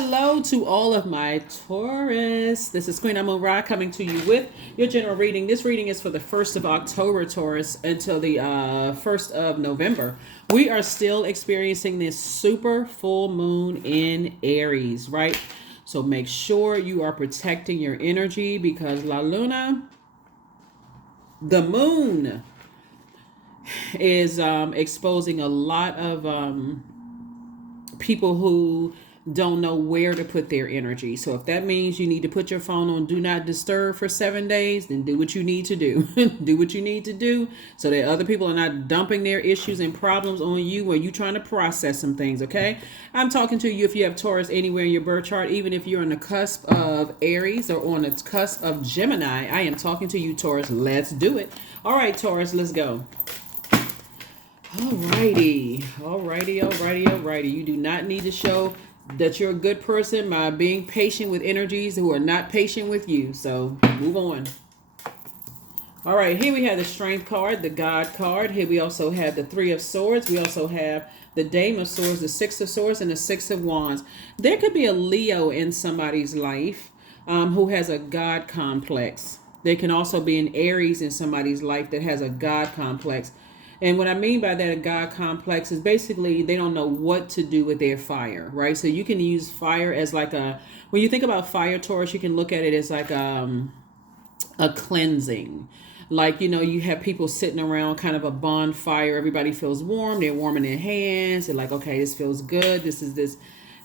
Hello to all of my Taurus. This is Queen Amun Ra coming to you with your general reading. This reading is for the 1st of October, Taurus, until the 1st of November. We are still experiencing this super full moon in Aries, right? So make sure you are protecting your energy because La Luna, the moon, is exposing a lot of people who don't know where to put their energy. So if that means you need to put your phone on do not disturb for 7 days, then do what you need to do. Do what you need to do so that other people are not dumping their issues and problems on you when you're trying to process some things, okay? I'm talking to you if you have Taurus anywhere in your birth chart, even if you're on the cusp of Aries or on the cusp of Gemini. I am talking to you, Taurus. Let's do it. All right, Taurus, let's go. Alrighty. You do not need to show that you're a good person by being patient with energies who are not patient with you. So move on. All right, here we have the Strength card, the God card. Here we also have the Three of Swords. We also have the Dame of Swords, the Six of Swords, and the Six of Wands. There could be a Leo in somebody's life who has a God complex. There can also be an Aries in somebody's life that has a God complex. And what I mean by that, a God complex, is basically they don't know what to do with their fire, right? So you can use fire as like when you think about fire, Taurus, you can look at it as like a cleansing. Like, you have people sitting around kind of a bonfire. Everybody feels warm. They're warming their hands. They're like, okay, this feels good. This is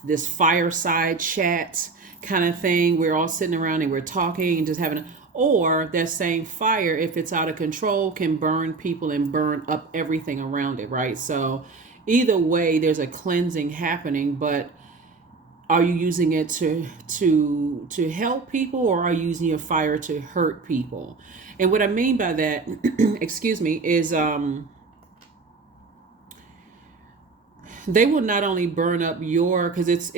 this fireside chat kind of thing. We're all sitting around and we're talking and just having or that same fire, if it's out of control, can burn people and burn up everything around it, right? So either way, there's a cleansing happening, but are you using it to help people, or are you using your fire to hurt people? And what I mean by that, excuse me, is they will not only burn up your, because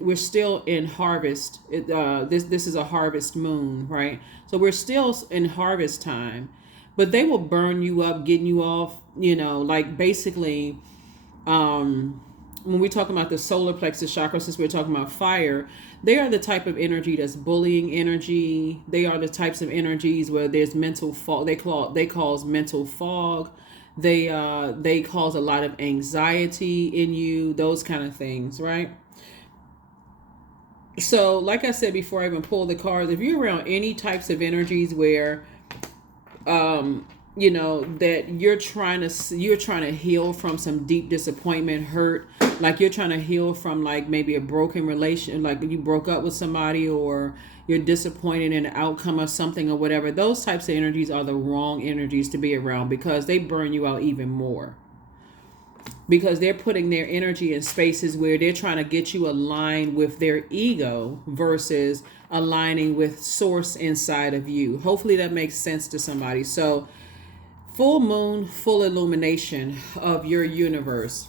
we're still in harvest. This is a harvest moon, right? So we're still in harvest time, but they will burn you up, getting you off. Like basically, when we talk about the solar plexus chakra, since we're talking about fire, they are the type of energy that's bullying energy. They are the types of energies where there's mental fog. They cause mental fog. They cause a lot of anxiety in you, those kind of things, right? So like I said before I even pull the cards, if you're around any types of energies where that you're trying to heal from some deep disappointment, hurt, like you're trying to heal from like maybe a broken relation, like you broke up with somebody, or you're disappointed in the outcome of something or whatever. Those types of energies are the wrong energies to be around, because they burn you out even more, because they're putting their energy in spaces where they're trying to get you aligned with their ego versus aligning with source inside of you. Hopefully that makes sense to somebody. So full moon, full illumination of your universe,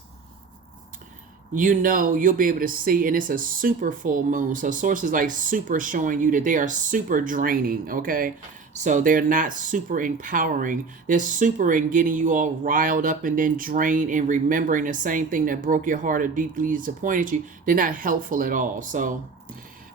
you'll be able to see, and it's a super full moon. So source is like super showing you that they are super draining, okay? So they're not super empowering. They're super in getting you all riled up and then drained and remembering the same thing that broke your heart or deeply disappointed you. They're not helpful at all. So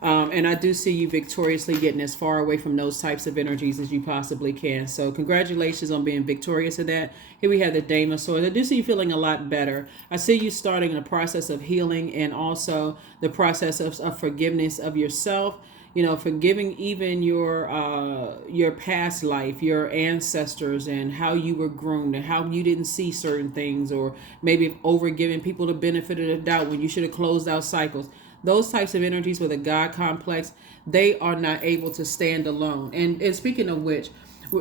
and I do see you victoriously getting as far away from those types of energies as you possibly can. So congratulations on being victorious in that. Here we have the Dame of Swords. I do see you feeling a lot better. I see you starting a process of healing, and also the process of forgiveness of yourself. Forgiving even your past life, your ancestors, and how you were groomed and how you didn't see certain things, or maybe over giving people the benefit of the doubt when you should have closed out cycles. Those types of energies with a God complex, they are not able to stand alone. And speaking of which,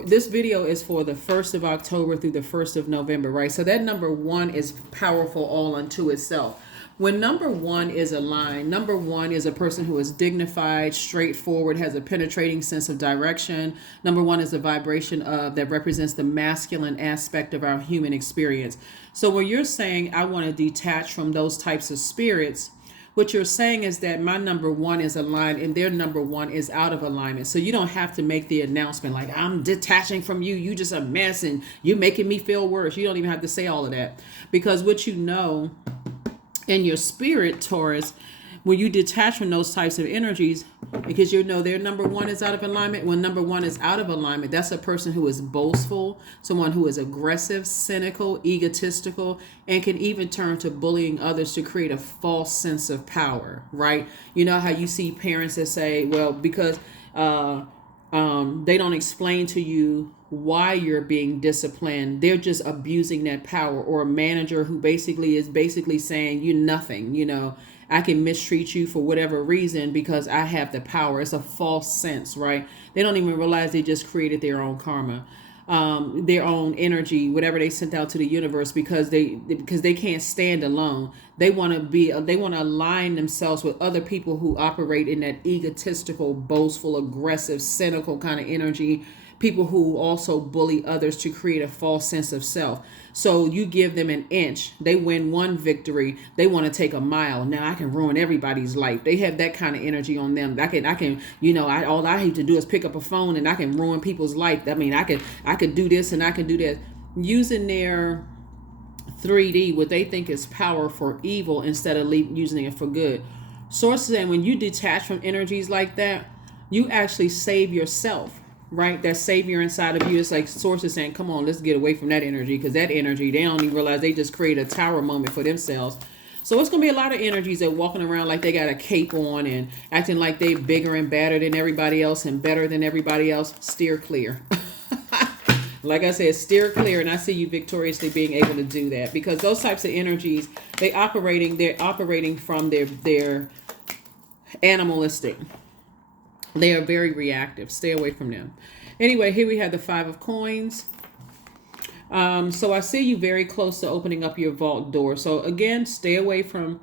this video is for the 1st of October through the 1st of November, right? So that number 1 is powerful all unto itself. When number 1 is aligned, number 1 is a person who is dignified, straightforward, has a penetrating sense of direction. Number 1 is a vibration that represents the masculine aspect of our human experience. So when you're saying, I want to detach from those types of spirits, what you're saying is that my number 1 is aligned and their number 1 is out of alignment. So you don't have to make the announcement like, I'm detaching from you. You just a mess and you're making me feel worse. You don't even have to say all of that, because what in your spirit, Taurus, when you detach from those types of energies, because you know their number one is out of alignment. When number one is out of alignment, that's a person who is boastful, someone who is aggressive, cynical, egotistical, and can even turn to bullying others to create a false sense of power, right? You know how you see parents that say, well, because they don't explain to you why you're being disciplined, they're just abusing that power. Or a manager who basically saying you nothing, I can mistreat you for whatever reason because I have the power. It's a false sense, right? They don't even realize they just created their own karma, their own energy, whatever they sent out to the universe, because they can't stand alone. They want to align themselves with other people who operate in that egotistical, boastful, aggressive, cynical kind of energy. People who also bully others to create a false sense of self. So you give them an inch, they win one victory, they want to take a mile. Now I can ruin everybody's life. They have that kind of energy on them. I can, all I have to do is pick up a phone and I can ruin people's life. I mean, I could do this and I can do that, using their 3D, what they think is power, for evil instead of using it for good. Sources saying when you detach from energies like that, you actually save yourself. Right, that savior inside of you. It's like sources saying, come on, let's get away from that energy, because that energy, they don't even realize they just create a tower moment for themselves. So it's going to be a lot of energies that walking around like they got a cape on and acting like they bigger and badder than everybody else and better than everybody else. Steer clear. Like I said, steer clear, and I see you victoriously being able to do that, because those types of energies, they're operating from their animalistic. They are very reactive. Stay away from them. Anyway, here we have the 5 of coins. So I see you very close to opening up your vault door. So again, stay away from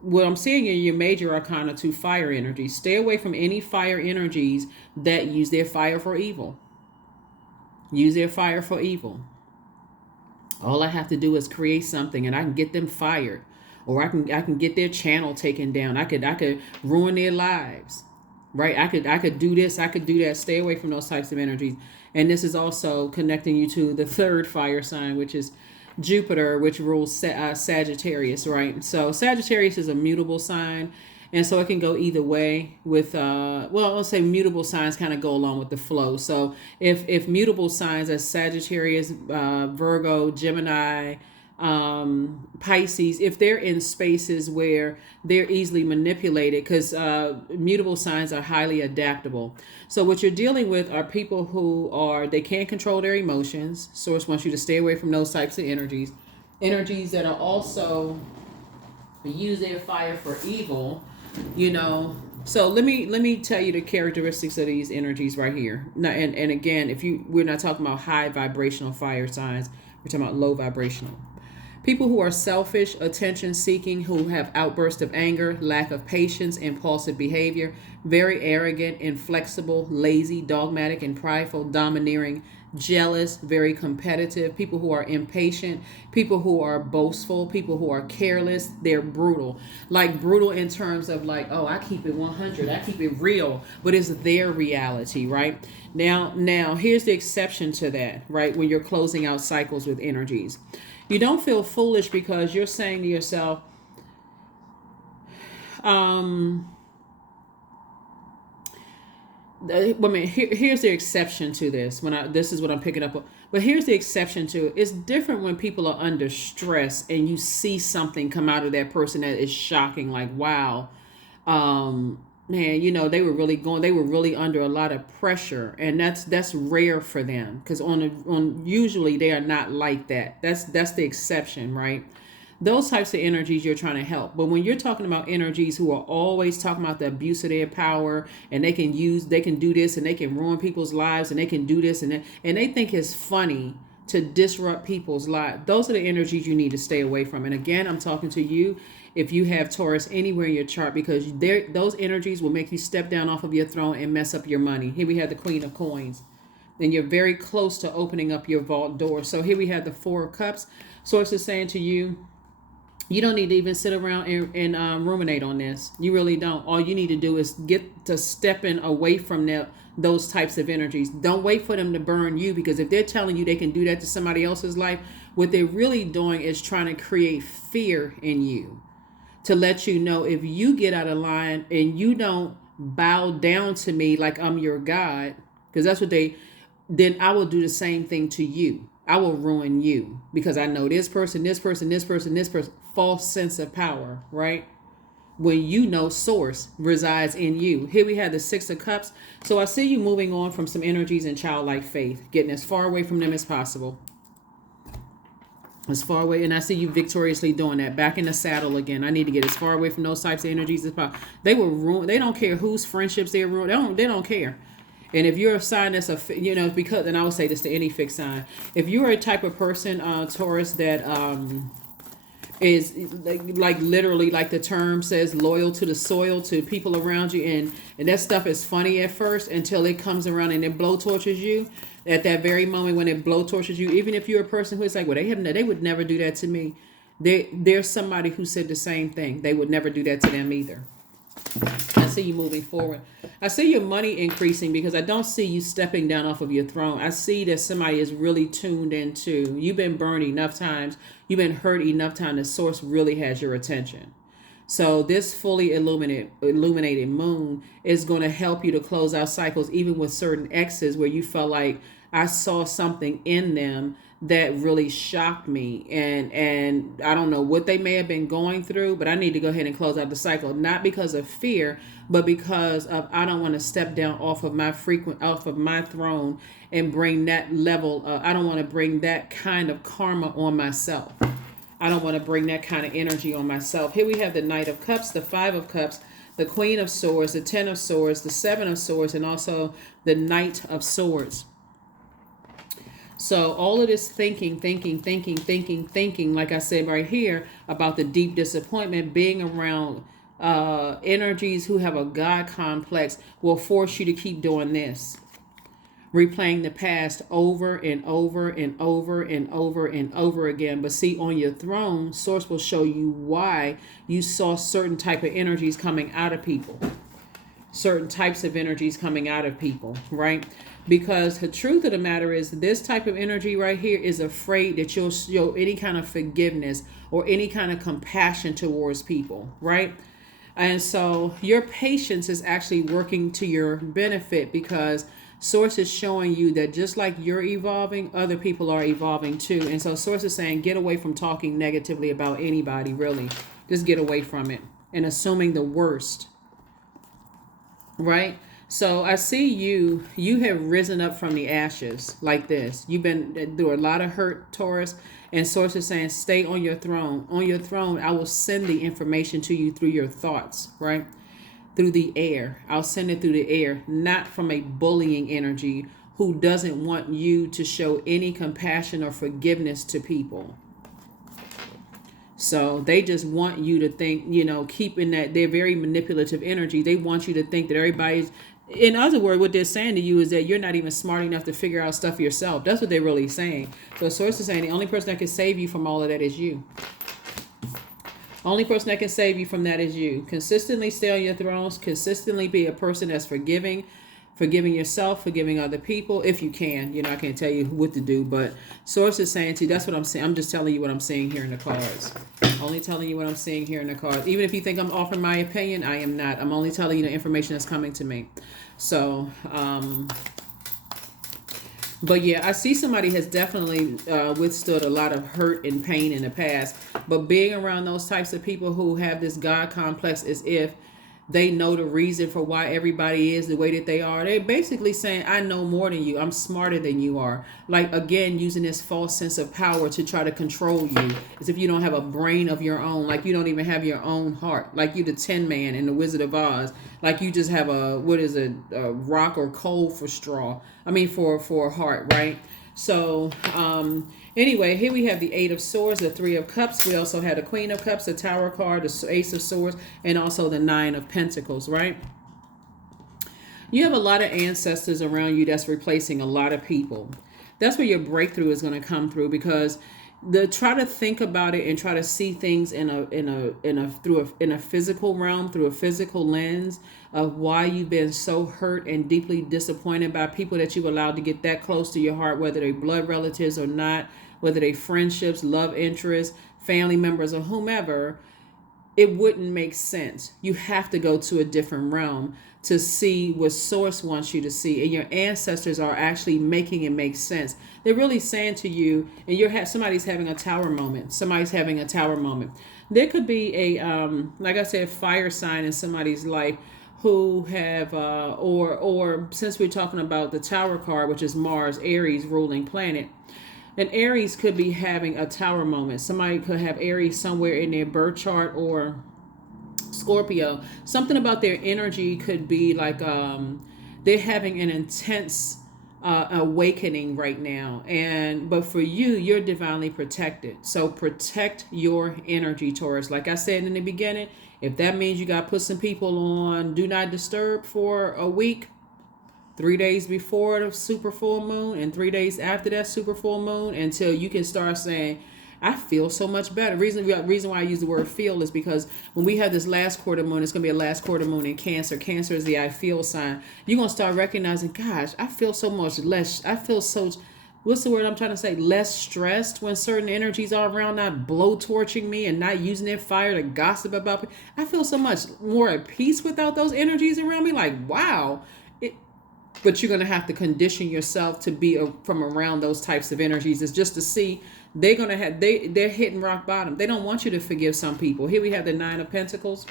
what I'm seeing in your major arcana to fire energies. Stay away from any fire energies that use their fire for evil. Use their fire for evil. All I have to do is create something and I can get them fired, or I can get their channel taken down. I could ruin their lives. Right? I could do this, I could do that. Stay away from those types of energies. And this is also connecting you to the third fire sign, which is Jupiter, which rules Sagittarius, right? So Sagittarius is a mutable sign, and so it can go either way with I'll say mutable signs kind of go along with the flow. So if mutable signs as Sagittarius, Virgo, Gemini, Pisces, if they're in spaces where they're easily manipulated, because mutable signs are highly adaptable. So what you're dealing with are people who they can't control their emotions. Source wants you to stay away from those types of energies that are also use their fire for evil. So let me tell you the characteristics of these energies right here. Now, and again, we're not talking about high vibrational fire signs, we're talking about low vibrational. People who are selfish, attention-seeking, who have outbursts of anger, lack of patience, impulsive behavior, very arrogant, inflexible, lazy, dogmatic, and prideful, domineering, jealous, very competitive, people who are impatient, people who are boastful, people who are careless, they're brutal. Like brutal in terms of like, oh, I keep it 100, I keep it real, but it's their reality, right? Now, here's the exception to that, right? When you're closing out cycles with energies. You don't feel foolish because you're saying to yourself, here's the exception to this. This is what I'm picking up on. But here's the exception to it. It's different when people are under stress and you see something come out of that person that is shocking. Like, wow, man, they were really under a lot of pressure, and that's rare for them, because usually they are not like that. That's the exception, right? Those types of energies you're trying to help. But when you're talking about energies who are always talking about the abuse of their power, and they can do this and they can ruin people's lives and they can do this and they think it's funny to disrupt people's lives, those are the energies you need to stay away from. And again, I'm talking to you if you have Taurus anywhere in your chart, because those energies will make you step down off of your throne and mess up your money. Here we have the Queen of Coins, and you're very close to opening up your vault door. So here we have the 4 of Cups. Source is saying to you, you don't need to even sit around and ruminate on this. You really don't. All you need to do is get to stepping away from those types of energies. Don't wait for them to burn you, because if they're telling you they can do that to somebody else's life, what they're really doing is trying to create fear in you. to let you know if you get out of line and you don't bow down to me like I'm your God, because that's what then I will do the same thing to you. I will ruin you because I know this person, this person, this person, this person. False sense of power, right? When you know source resides in you. Here we have the Six of Cups. So I see you moving on from some energies in childlike faith, getting as far away from them as possible. As far away, and I see you victoriously doing that. Back in the saddle again. I need to get as far away from those types of energies as possible. They will ruin. They don't care whose friendships they ruin. They don't care. And if you're a sign that's because, and I would say this to any fixed sign, if you're a type of person, Taurus, that is like literally, like the term says, loyal to the soil, to people around you, and that stuff is funny at first until it comes around and it blow tortures you. At that very moment when it blow tortures you, even if you're a person who is like, well, they would never do that to me. There's somebody who said the same thing. They would never do that to them either. I see you moving forward. I see your money increasing because I don't see you stepping down off of your throne. I see that somebody is really tuned into. You've been burned enough times. You've been hurt enough times. The source really has your attention. So this fully illuminated moon is going to help you to close out cycles, even with certain exes where you felt like I saw something in them that really shocked me, and I don't know what they may have been going through, but I need to go ahead and close out the cycle, not because of fear, but because of I don't want to step down off of my throne and bring that level. I don't want to bring that kind of karma on myself. I don't want to bring that kind of energy on myself. Here we have the Knight of Cups, the Five of Cups, the Queen of Swords, the Ten of Swords, the Seven of Swords, and also the Knight of Swords. So all of this thinking, like I said right here, about the deep disappointment, being around energies who have a God complex will force you to keep doing this. Replaying the past over and over and over and over and over again. But see, on your throne, source will show you why you saw certain type of energies coming out of people. Certain types of energies coming out of people, right? Because the truth of the matter is this type of energy right here is afraid that you'll show any kind of forgiveness or any kind of compassion towards people, right? And so your patience is actually working to your benefit because source is showing you that just like you're evolving, other people are evolving too. And so source is saying, get away from talking negatively about anybody, really. Just get away from it and assuming the worst, right? So I see you have risen up from the ashes like this. You've been through a lot of hurt, Taurus, and source is saying, stay on your throne. On your throne, I will send the information to you through your thoughts, right? Through the air. I'll send it through the air, not from a bullying energy who doesn't want you to show any compassion or forgiveness to people. So they just want you to think, keeping that, they're very manipulative energy. They want you to think that everybody's, in other words, what they're saying to you is that you're not even smart enough to figure out stuff yourself. That's what they're really saying. So source is saying the only person that can save you from all of that is you. Only person that can save you from that is you. Consistently stay on your thrones. Consistently be a person that's forgiving yourself, forgiving other people if you can. I can't tell you what to do, but source is saying to you, that's what I'm saying. I'm just telling you what I'm seeing here in the cards. Only telling you what I'm seeing here in the cards. Even if you think I'm offering my opinion, I am not. I'm only telling you the information that's coming to me. So, but yeah, I see somebody has definitely withstood a lot of hurt and pain in the past. But being around those types of people who have this God complex is if they know the reason for why everybody is the way that they are. They're basically saying, I know more than you. I'm smarter than you are. Like, again, using this false sense of power to try to control you. As if you don't have a brain of your own. Like you don't even have your own heart. Like you the Tin Man in the Wizard of Oz. Like you just have a rock or coal for straw. For a heart, right? So, anyway, here we have the Eight of Swords, the Three of Cups. We also had the Queen of Cups, the Tower card, the Ace of Swords, and also the Nine of Pentacles, right? You have a lot of ancestors around you that's replacing a lot of people. That's where your breakthrough is going to come through, because try to think about it and try to see things in a physical realm, through a physical lens of why you've been so hurt and deeply disappointed by people that you've allowed to get that close to your heart, whether they're blood relatives or not, whether they friendships, love interests, family members, or whomever. it wouldn't make sense. You have to go to a different realm to see what source wants you to see, and your ancestors are actually making it make sense. They're really saying to you, and somebody's having a tower moment. Somebody's having a tower moment. There could be like I said, fire sign in somebody's life who have or since we're talking about the tower card, which is Mars, Aries ruling planet. And Aries could be having a tower moment. Somebody could have Aries somewhere in their birth chart, or Scorpio. Something about their energy could be like they're having an intense awakening right now. But for you, you're divinely protected. So protect your energy, Taurus. Like I said in the beginning, if that means you got to put some people on do not disturb for a week, 3 days before the super full moon and 3 days after that super full moon, until you can start saying, I feel so much better. Reason why I use the word feel is because when we have this last quarter moon, it's going to be a last quarter moon in Cancer. Cancer is the I feel sign. You're going to start recognizing, gosh, I feel so much less. I feel so, what's the word I'm trying to say? Less stressed when certain energies are around, not blowtorching me and not using their fire to gossip about me. I feel so much more at peace without those energies around me. Like, wow. But you're going to have to condition yourself to be from around those types of energies. It's just to see they're hitting rock bottom. They don't want you to forgive some people. Here we have the 9 of Pentacles.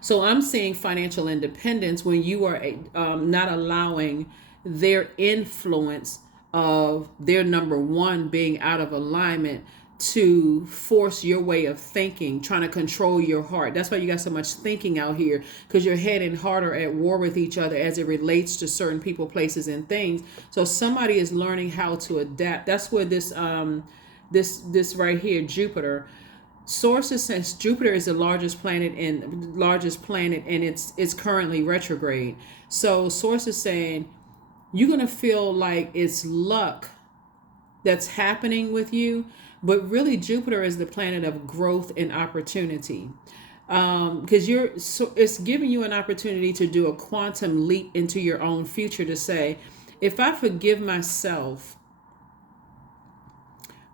So I'm seeing financial independence when you are not allowing their influence of their number one being out of alignment to force your way of thinking, trying to control your heart. That's why you got so much thinking out here, because your head and heart are at war with each other as it relates to certain people, places, and things. So somebody is learning how to adapt. That's where this right here, Jupiter. Sources says Jupiter is the largest planet and it's currently retrograde. So sources saying you're gonna feel like it's luck that's happening with you, but really Jupiter is the planet of growth and opportunity, because it's giving you an opportunity to do a quantum leap into your own future, to say, if I forgive myself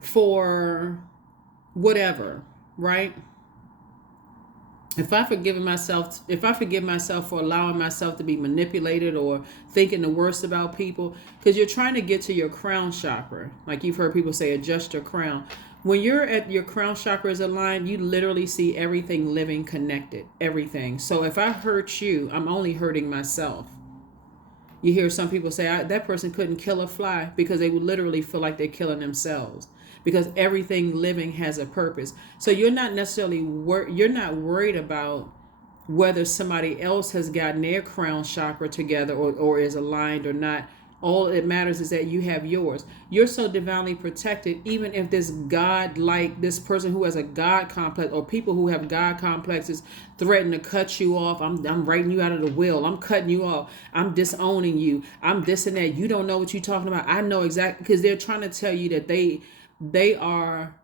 for whatever, right? If I forgive myself for allowing myself to be manipulated or thinking the worst about people, because you're trying to get to your crown chakra. Like you've heard people say, adjust your crown. When you're at your crown chakra is aligned, you literally see everything living connected, everything. So if I hurt you, I'm only hurting myself. You hear some people say, that person couldn't kill a fly, because they would literally feel like they're killing themselves, because everything living has a purpose. So you're not necessarily you're not worried about whether somebody else has gotten their crown chakra together or is aligned or not. All it matters is that you have yours. You're so divinely protected, even if this this person who has a God complex, or people who have God complexes, threaten to cut you off. I'm writing you out of the will. I'm cutting you off. I'm disowning you. I'm this and that. You don't know what you're talking about. I know exactly, because they're trying to tell you that they are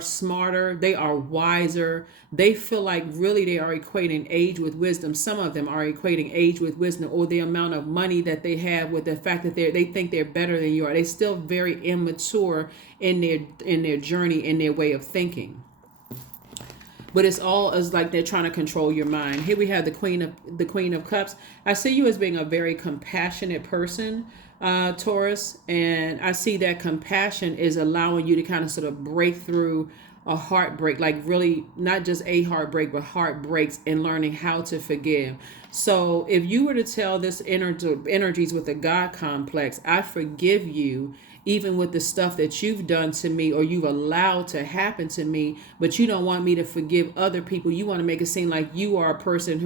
smarter, they are wiser. They feel like really they are equating age with wisdom. Some of them are equating age with wisdom, or the amount of money that they have with the fact that they think they're better than you are. They're still very immature in their journey, in their way of thinking. But it's all as like they're trying to control your mind. Here we have the Queen of Cups. I see you as being a very compassionate person, Taurus, and I see that compassion is allowing you to kind of sort of break through a heartbreak, like really not just a heartbreak, but heartbreaks, and learning how to forgive. So if you were to tell this energies with a God complex, I forgive you, even with the stuff that you've done to me or you've allowed to happen to me, but you don't want me to forgive other people. You want to make it seem like you are a person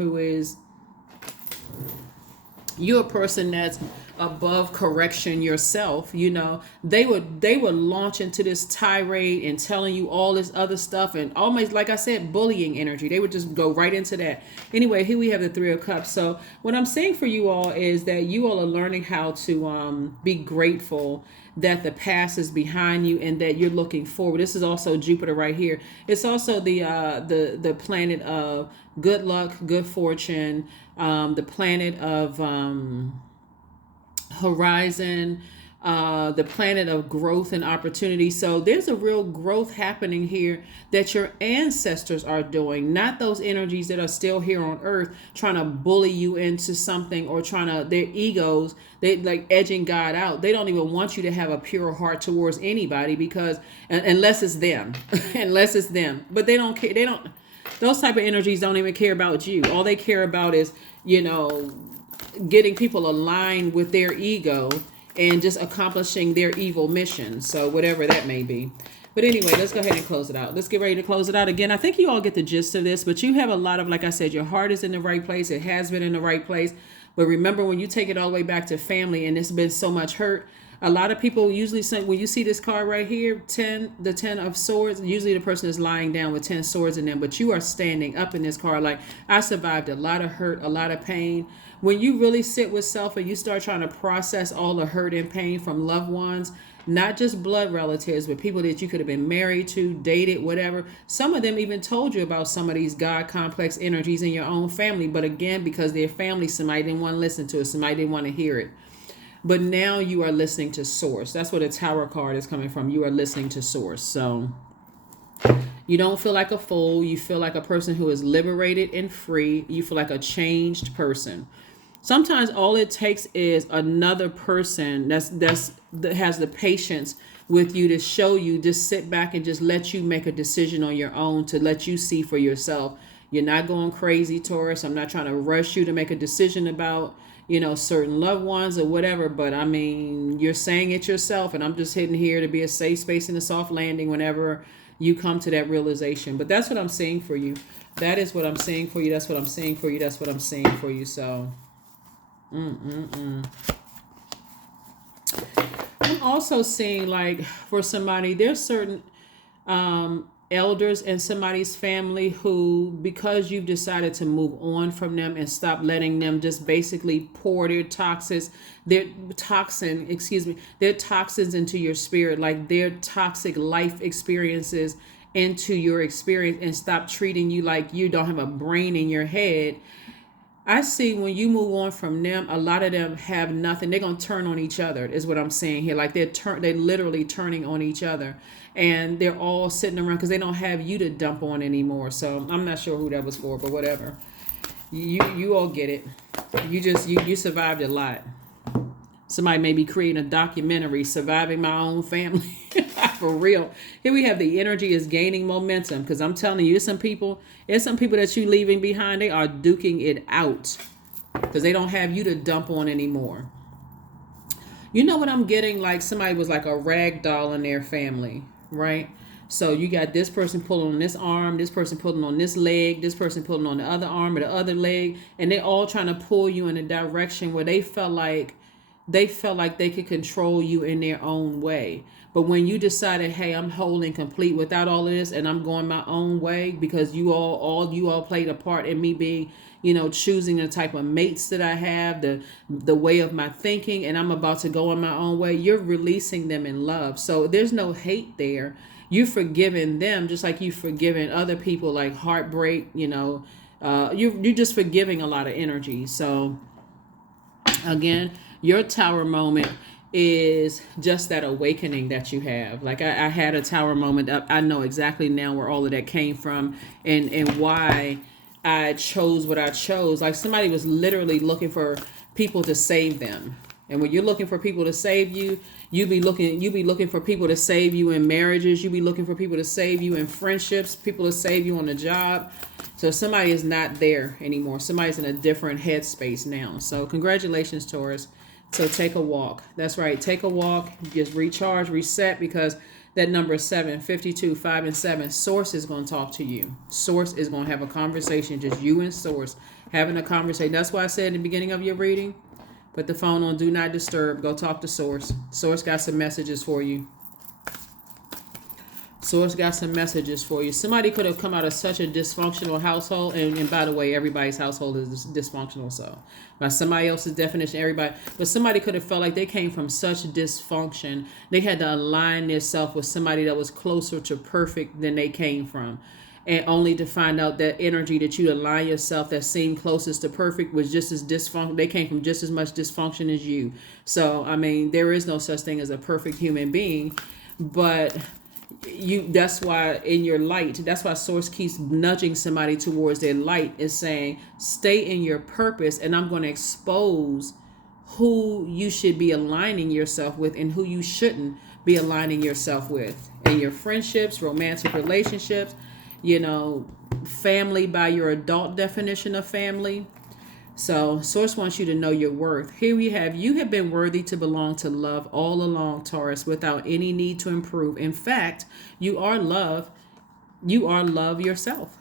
you're a person that's above correction yourself. They would launch into this tirade and telling you all this other stuff, and almost, like I said, bullying energy. They would just go right into that. Anyway, here we have the Three of Cups. So what I'm saying for you all is that you all are learning how to be grateful that the past is behind you and that you're looking forward. This is also Jupiter right here. It's also the planet of good luck, good fortune, the planet of horizon, the planet of growth and opportunity. So there's a real growth happening here that your ancestors are doing, not those energies that are still here on earth trying to bully you into something, or trying to, their egos, they like edging God out. They don't even want you to have a pure heart towards anybody, because unless it's them, unless it's them, but they don't care. They don't, those type of energies don't even care about you. All they care about is, getting people aligned with their ego and just accomplishing their evil mission. So whatever that may be. But anyway, let's go ahead and close it out. Let's get ready to close it out. Again, I think you all get the gist of this, but you have a lot of, like I said, your heart is in the right place. It has been in the right place. But remember, when you take it all the way back to family, and it's been so much hurt, a lot of people usually say, when you see this card right here, the 10 of swords, usually the person is lying down with 10 swords in them, but you are standing up in this card like, I survived a lot of hurt, a lot of pain. When you really sit with self and you start trying to process all the hurt and pain from loved ones, not just blood relatives, but people that you could have been married to, dated, whatever. Some of them even told you about some of these God complex energies in your own family. But again, because their family, somebody didn't want to listen to it. Somebody didn't want to hear it. But now you are listening to source. That's where the Tower card is coming from. You are listening to source. So you don't feel like a fool. You feel like a person who is liberated and free. You feel like a changed person. Sometimes all it takes is another person that has the patience with you to show you, just sit back and just let you make a decision on your own, to let you see for yourself. You're not going crazy, Taurus. I'm not trying to rush you to make a decision about, certain loved ones or whatever. But I mean, you're saying it yourself, and I'm just hitting here to be a safe space and a soft landing whenever you come to that realization. But that's what I'm saying for you. That is what I'm saying for you. That's what I'm saying for you. That's what I'm saying for you. So I'm also seeing, like, for somebody, there's certain elders in somebody's family who, because you've decided to move on from them and stop letting them just basically pour their toxins into your spirit, like their toxic life experiences into your experience, and stop treating you like you don't have a brain in your head. I see when you move on from them, a lot of them have nothing. They're going to turn on each other, is what I'm saying here. Like they're literally turning on each other, and they're all sitting around because they don't have you to dump on anymore. So I'm not sure who that was for, but whatever. You all get it. You survived a lot. Somebody may be creating a documentary, Surviving My Own Family. For real. Here we have the energy is gaining momentum, because I'm telling you, there's some people that you leaving behind. They are duking it out because they don't have you to dump on anymore. You know what I'm getting? Like somebody was like a rag doll in their family, right? So you got this person pulling on this arm, this person pulling on this leg, this person pulling on the other arm or the other leg, and they all trying to pull you in a direction where they felt like they could control you in their own way. But when you decided, hey, I'm whole and complete without all of this, and I'm going my own way, because you all played a part in me being, choosing the type of mates that I have, the way of my thinking, and I'm about to go on my own way, you're releasing them in love. So there's no hate there. You've forgiven them just like you've forgiven other people, like heartbreak, you're just forgiving a lot of energy. So again, your Tower moment is just that awakening that you have. Like I had a Tower moment. I know exactly now where all of that came from, and why I chose what I chose. Like somebody was literally looking for people to save them. And when you're looking for people to save you, you be looking for people to save you in marriages. You be looking for people to save you in friendships, people to save you on the job. So somebody is not there anymore. Somebody's in a different headspace now. So congratulations, Taurus. So take a walk. That's right. Take a walk. Just recharge, reset, because that number is 7, 52, 5, and 7. Source is going to talk to you. Source is going to have a conversation. Just you and Source having a conversation. That's why I said in the beginning of your reading, put the phone on Do Not Disturb. Go talk to Source. Source got some messages for you. Source got some messages for you. Somebody could have come out of such a dysfunctional household. And by the way, everybody's household is dysfunctional. So by somebody else's definition, everybody. But somebody could have felt like they came from such dysfunction. They had to align themselves with somebody that was closer to perfect than they came from. and only to find out that energy that you align yourself that seemed closest to perfect was just as dysfunction. They came from just as much dysfunction as you. So I mean, there is no such thing as a perfect human being, but that's why in your light, that's why source keeps nudging somebody towards their light, is saying stay in your purpose, and I'm going to expose who you should be aligning yourself with and who you shouldn't be aligning yourself with in your friendships, romantic relationships, family by your adult definition of family. So source wants you to know your worth. Here we have, you have been worthy to belong to love all along, Taurus, without any need to improve. In fact, you are love. You are love yourself.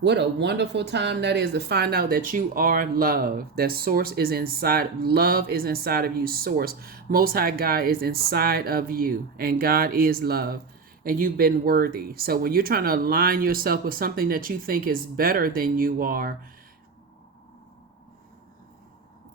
What a wonderful time that is to find out that you are love. That source is inside. Love is inside of you. Source. Most High God is inside of you. And God is love. And you've been worthy. So when you're trying to align yourself with something that you think is better than you are,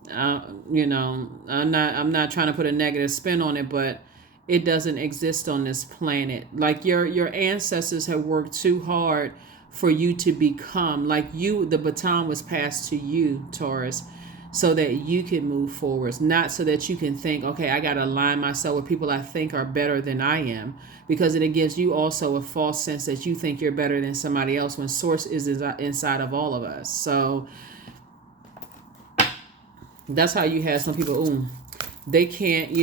I'm not trying to put a negative spin on it, but it doesn't exist on this planet. Like your ancestors have worked too hard for you to become like you. The baton was passed to you, Taurus, so that you can move forwards, not so that you can think, okay, I got to align myself with people I think are better than I am, because it gives you also a false sense that you think you're better than somebody else when source is inside of all of us. So that's how you have some people, they can't,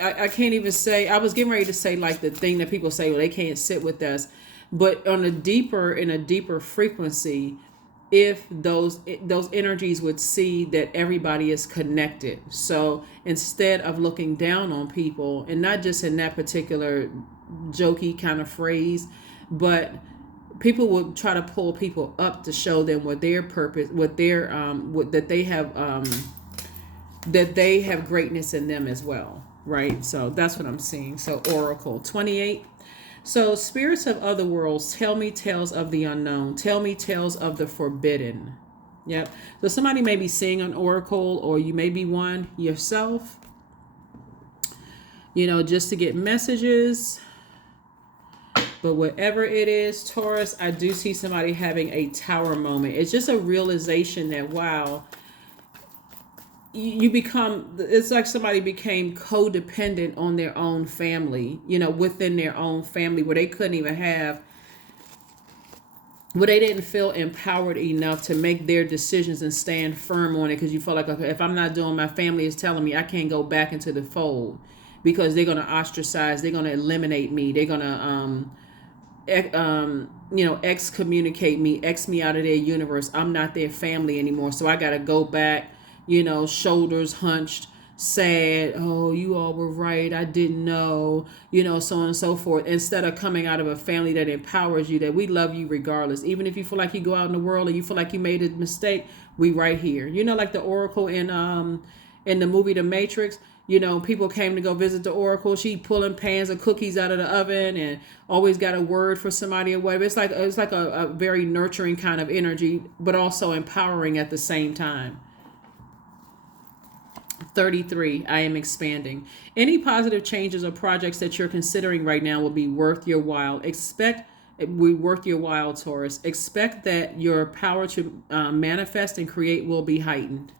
I can't even say, I was getting ready to say like the thing that people say, well, they can't sit with us. But in a deeper frequency, if those energies would see that everybody is connected. So instead of looking down on people, and not just in that particular jokey kind of phrase, but people will try to pull people up to show them what their purpose, what their that they have greatness in them as well, right? So that's what I'm seeing. So Oracle 28. So spirits of other worlds, tell me tales of the unknown. Tell me tales of the forbidden. Yep. So somebody may be seeing an oracle, or you may be one yourself, just to get messages. But whatever it is, Taurus, I do see somebody having a tower moment. It's just a realization that, wow, you become, it's like somebody became codependent on their own family, within their own family, where they couldn't even where they didn't feel empowered enough to make their decisions and stand firm on it, because you feel like, okay, if I'm not doing, my family is telling me I can't go back into the fold, because they're going to ostracize, they're going to eliminate me, they're going to excommunicate me, X me out of their universe. I'm not their family anymore, so I got to go back, shoulders hunched, sad, oh, you all were right, I didn't know, so on and so forth, instead of coming out of a family that empowers you, that we love you regardless. Even if you feel like you go out in the world and you feel like you made a mistake, we right here. Like the Oracle in the movie The Matrix. People came to go visit the Oracle. She pulling pans of cookies out of the oven and always got a word for somebody or whatever. It's like a very nurturing kind of energy, but also empowering at the same time. 33, I am expanding. Any positive changes or projects that you're considering right now will be worth your while. Worth your while, Taurus. Expect that your power to manifest and create will be heightened.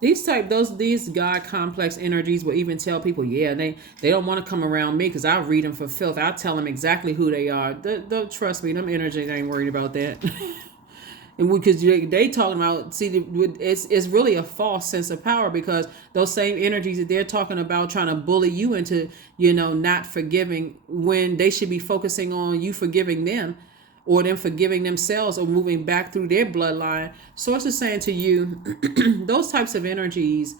These God complex energies will even tell people, yeah, they don't want to come around me because I'll read them for filth. I'll tell them exactly who they are. Don't trust me, them energies ain't worried about that. And because they talking about, it's really a false sense of power, because those same energies that they're talking about trying to bully you into, not forgiving, when they should be focusing on you forgiving them, or them forgiving themselves, or moving back through their bloodline. Source is saying to you, those types of energies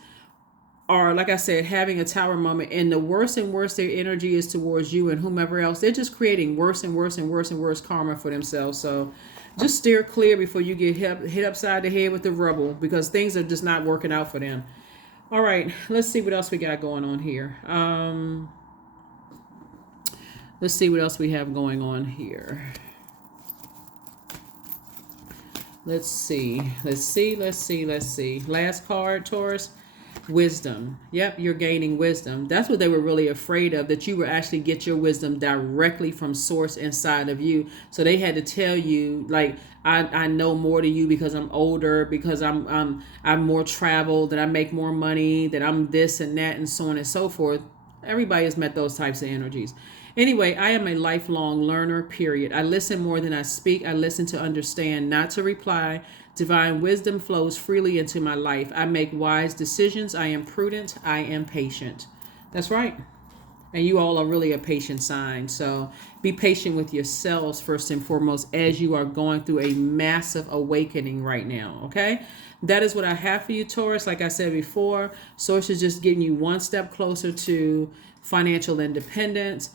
are, like I said, having a tower moment, and the worse and worse their energy is towards you and whomever else, they're just creating worse and worse and worse and worse karma for themselves. So just steer clear before you get hit upside the head with the rubble, because things are just not working out for them. All right, let's see what else we got going on here. Let's see what else we have going on here. Let's see. Last card, Taurus. Wisdom. Yep, you're gaining wisdom. That's what they were really afraid of, that you would actually get your wisdom directly from source inside of you. So they had to tell you, like, I know more than you because I'm older, because I'm more traveled, that I make more money, that I'm this and that, and so on and so forth. Everybody has met those types of energies. Anyway, I am a lifelong learner, period. I listen more than I speak. I listen to understand, not to reply. Divine wisdom flows freely into my life. I make wise decisions. I am prudent. I am patient. That's right. And you all are really a patient sign. So be patient with yourselves first and foremost as you are going through a massive awakening right now. Okay. That is what I have for you, Taurus. Like I said before, Source is just getting you one step closer to financial independence,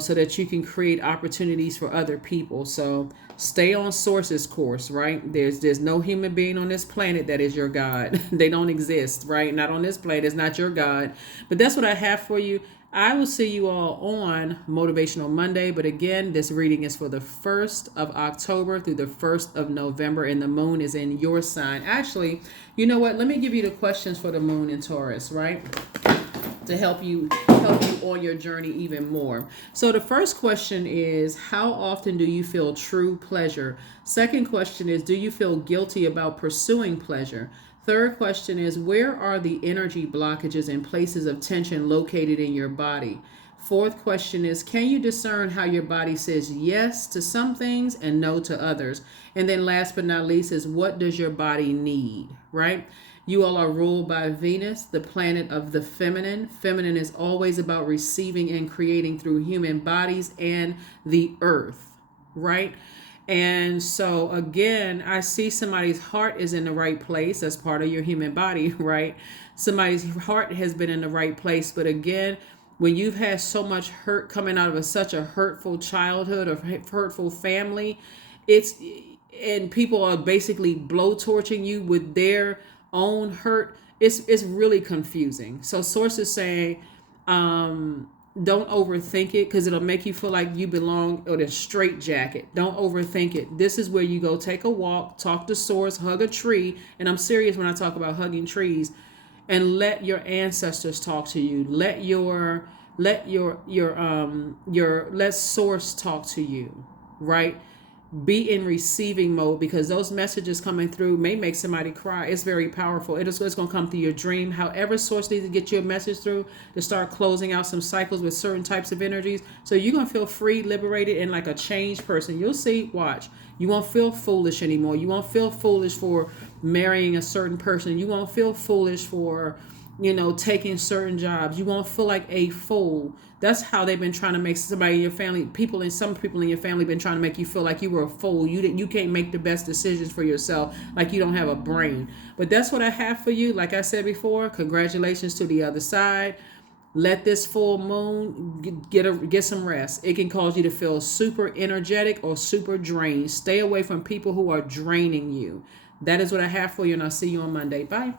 so that you can create opportunities for other people. So stay on Source's course, right? There's no human being on this planet that is your God. They don't exist, right? Not on this planet. It's not your God. But that's what I have for you. I will see you all on Motivational Monday. But again, this reading is for the 1st of October through the 1st of November. And the moon is in your sign. Actually, you know what? Let me give you the questions for the moon in Taurus, right? To help you on your journey even more. So the first question is, how often do you feel true pleasure? Second question is, do you feel guilty about pursuing pleasure? Third question is, where are the energy blockages and places of tension located in your body? Fourth question is, can you discern how your body says yes to some things and no to others? And then last but not least is, what does your body need, right? You all are ruled by Venus, the planet of the feminine. Feminine is always about receiving and creating through human bodies and the earth, right? And so again, I see somebody's heart is in the right place. That's part of your human body, right? Somebody's heart has been in the right place. But again, when you've had so much hurt coming out of such a hurtful childhood or hurtful family, and people are basically blowtorching you with their own hurt, it's really confusing. So Source is saying, don't overthink it, because it'll make you feel like you belong in a straight jacket. Don't overthink it. This is where you go take a walk, talk to Source, hug a tree. And I'm serious when I talk about hugging trees. And let your ancestors talk to you. Let Source talk to you, right? Be in receiving mode, because those messages coming through may make somebody cry. It's very powerful. It's going to come through your dream. However, Source needs to get you a message through to start closing out some cycles with certain types of energies. So you're going to feel free, liberated, and like a changed person. You'll see, watch. You won't feel foolish anymore. You won't feel foolish for marrying a certain person. You won't feel foolish for, taking certain jobs. You won't feel like a fool. That's how they've been trying to make somebody in your family, some people in your family been trying to make you feel like you were a fool. You can't make the best decisions for yourself, like you don't have a brain. But that's what I have for you. Like I said before, congratulations to the other side. Let this full moon get some rest. It can cause you to feel super energetic or super drained. Stay away from people who are draining you. That is what I have for you, and I'll see you on Monday. Bye.